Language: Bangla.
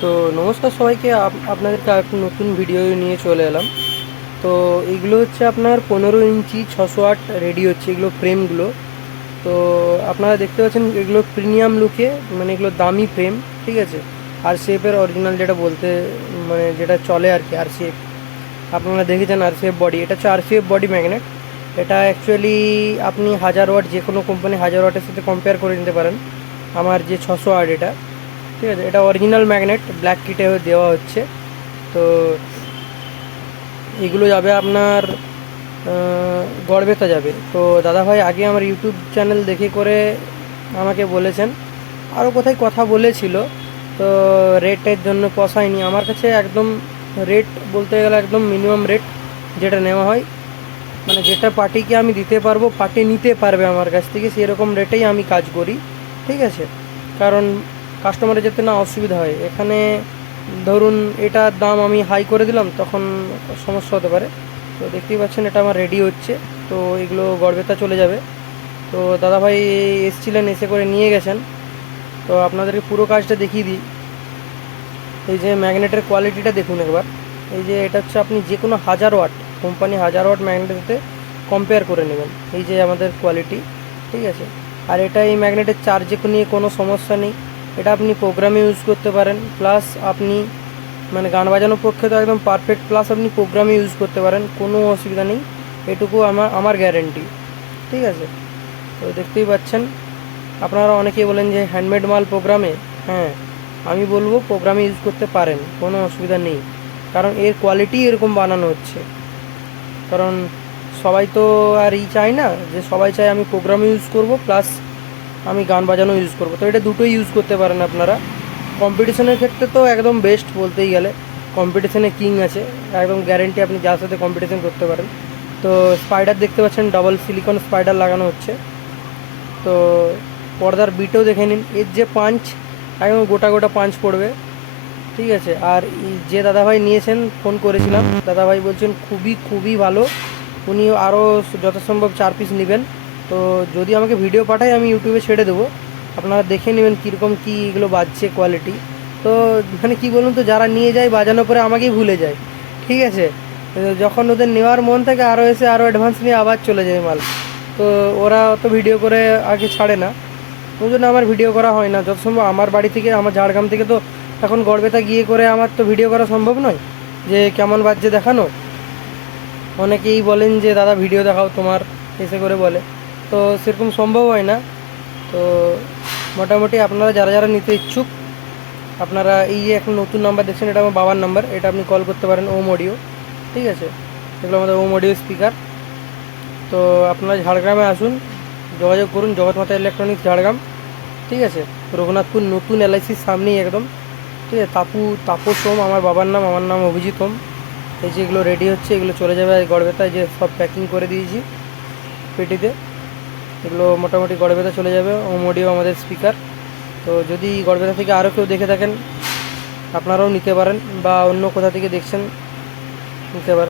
তো নমস্কার সবাইকে, আপ- আপনাদেরকে একটা নতুন ভিডিও নিয়ে চলে এলাম। তো এগুলো হচ্ছে আপনার পনেরো ইঞ্চি ছশো আট রেডি হচ্ছে এগুলো ফ্রেমগুলো তো আপনারা দেখতে পাচ্ছেন এগুলো প্রিমিয়াম লুকে মানে এগুলো দামি ফ্রেম ঠিক আছে? আর শেপের অরিজিনাল যেটা বলতে মানে যেটা চলে আর কি আর শেপ আপনারা দেখেছেন আর শেপ বডি এটা হচ্ছে আর শেপ বডি ম্যাগনেট এটা অ্যাকচুয়ালি আপনি হাজার ওয়াট যে কোনো কোম্পানি হাজার ওয়াটের সাথে কম্পেয়ার করে নিতে পারেন। আমার যে ছশো ওয়াট এটা। ঠিক আছে? এটা অরিজিনাল ম্যাগনেট ব্ল্যাক কিটে দেওয়া হচ্ছে। তো এগুলো যাবে আপনার গড়বেতা যাবে। তো দাদাভাই, আগে আমার ইউটিউব চ্যানেল দেখে করে আমাকে বলেছেন। আরও কোথায় কথা বলেছিল, তো রেটের জন্য পোষায়নি আমার কাছে একদম রেট বলতে গেলে একদম মিনিমাম রেট যেটা নেওয়া হয়। মানে যেটা পার্টিকে আমি দিতে পারব, পার্টি নিতে পারবে আমার কাছ থেকে, সেরকম রেটেই আমি কাজ করি। ঠিক আছে? কারণ কাস্টমারের যাতে না অসুবিধা হয়। এখানে ধরুন এটার দাম আমি হাই করে দিলাম, তখন সমস্যা হতে পারে। তো দেখতেই পাচ্ছেন এটা আমার রেডি হচ্ছে। তো এগুলো গড়বেতা চলে যাবে। তো দাদাভাই এসছিলেন, এসে করে নিয়ে গেছেন। তো আপনাদেরকে পুরো কাজটা দেখিয়ে দিই। এই যে ম্যাগনেটের কোয়ালিটিটা দেখুন একবার। এই যে এটা হচ্ছে আপনি যে কোনো হাজার ওয়াট কোম্পানি হাজার ওয়াট ম্যাগনেটের সাথে কম্পেয়ার করে নেবেন। এই যে আমাদের কোয়ালিটি ঠিক আছে? আর এটা এই ম্যাগনেটের চার্জে নিয়ে কোনো সমস্যা নেই। এটা আপনি প্রোগ্রামে ইউজ করতে পারেন। প্লাস আপনি মানে গান বাজানোর পক্ষে তো একদম পারফেক্ট প্লাস আপনি প্রোগ্রামে ইউজ করতে পারেন। কোনো অসুবিধা নেই। এটুকু আমার আমার গ্যারেন্টি ঠিক আছে? তো দেখতেই পাচ্ছেন। আপনারা অনেকেই বলেন যে হ্যান্ডমেড মাল প্রোগ্রামে হ্যাঁ আমি বলব প্রোগ্রামে ইউজ করতে পারেন। কোনো অসুবিধা নেই। কারণ এর কোয়ালিটি এরকম বানানো হচ্ছে। কারণ সবাই তো আর ই চায় না যে সবাই চায় আমি প্রোগ্রামে ইউজ করব প্লাস আমি গান বাজানো ইউজ করব। তো এটা দুটোই ইউজ করতে পারেন আপনারা। কম্পিটিশনের ক্ষেত্রে তো একদম বেস্ট বলতেই গেলে। কম্পিটিশনে কিং আছে। একদম গ্যারেন্টি আপনি যার সাথে কম্পিটিশন করতে পারেন। তো স্পাইডার দেখতে পাচ্ছেন ডাবল সিলিকন স্পাইডার লাগানো হচ্ছে। তো পর্দার বিটেও দেখে নিন। এর যে পাঞ্চ একদম গোটা গোটা পাঞ্চ পড়বে। ঠিক আছে? আর যে দাদাভাই নিয়েছেন ফোন করেছিলাম। দাদাভাই বলছেন, খুবই খুবই ভালো। উনি আরও যথাসম্ভব চার পিস নেবেন। তো যদি আমাকে ভিডিও পাঠায়, আমি ইউটিউবে ছেড়ে দেবো। আপনারা দেখে নেবেন কীরকম কী এগুলো বাজছে কোয়ালিটি তো মানে কি বলুন তো, যারা নিয়ে যায়, বাজানোর পরে আমাকেই ভুলে যায়। ঠিক আছে? যখন ওদের নেওয়ার মন থাকে, আরও এসে আরও অ্যাডভান্স নিয়ে আবার চলে যায় মাল। তো ওরা অত ভিডিও করে আগে ছাড়ে না। ওই জন্য আমার ভিডিও করা হয় না। যত সম্ভব আমার বাড়ি থেকে, আমার ঝাড়গ্রাম থেকে তো এখন গড়বেতা গিয়ে করে আমার তো ভিডিও করা সম্ভব নয়। যে কেমন বাজছে দেখানো? অনেকেই বলেন যে, দাদা ভিডিও দেখাও তোমার, এসে করে বলে। তো সেরকম সম্ভব হয় না। তো মোটামুটি আপনারা যারা যারা নিতে ইচ্ছুক, আপনারা এই যে এখন নতুন নাম্বার দেখছেন, এটা আমার বাবার নাম্বার এটা আপনি কল করতে পারেন ওম অডিও ঠিক আছে? এগুলো আমাদের ওম অডিও স্পিকার তো আপনারা ঝাড়গ্রামে আসুন, যোগাযোগ করুন জগৎ জগৎমাতা ইলেকট্রনিক্স ঝাড়গ্রাম, ঠিক আছে? রঘুনাথপুর নতুন এলআইসির সামনেই একদম, ঠিক আছে? তাপু, তাপস ওম আমার বাবার নাম, আমার নাম অভিজিৎ ওম এই যে এগুলো রেডি হচ্ছে, এগুলো চলে যাবে গড়বেতায়, যে সব প্যাকিং করে দিয়েছি, পেটিতে। এগুলো মোটামুটি গড়বেতা চলে যাবে ও মডিও আমাদের স্পিকার তো যদি গড়বেতা থেকে আরও কেউ দেখে থাকেন, আপনারাও নিতে পারেন বা অন্য কোথা থেকে দেখছেন, নিতে পারেন।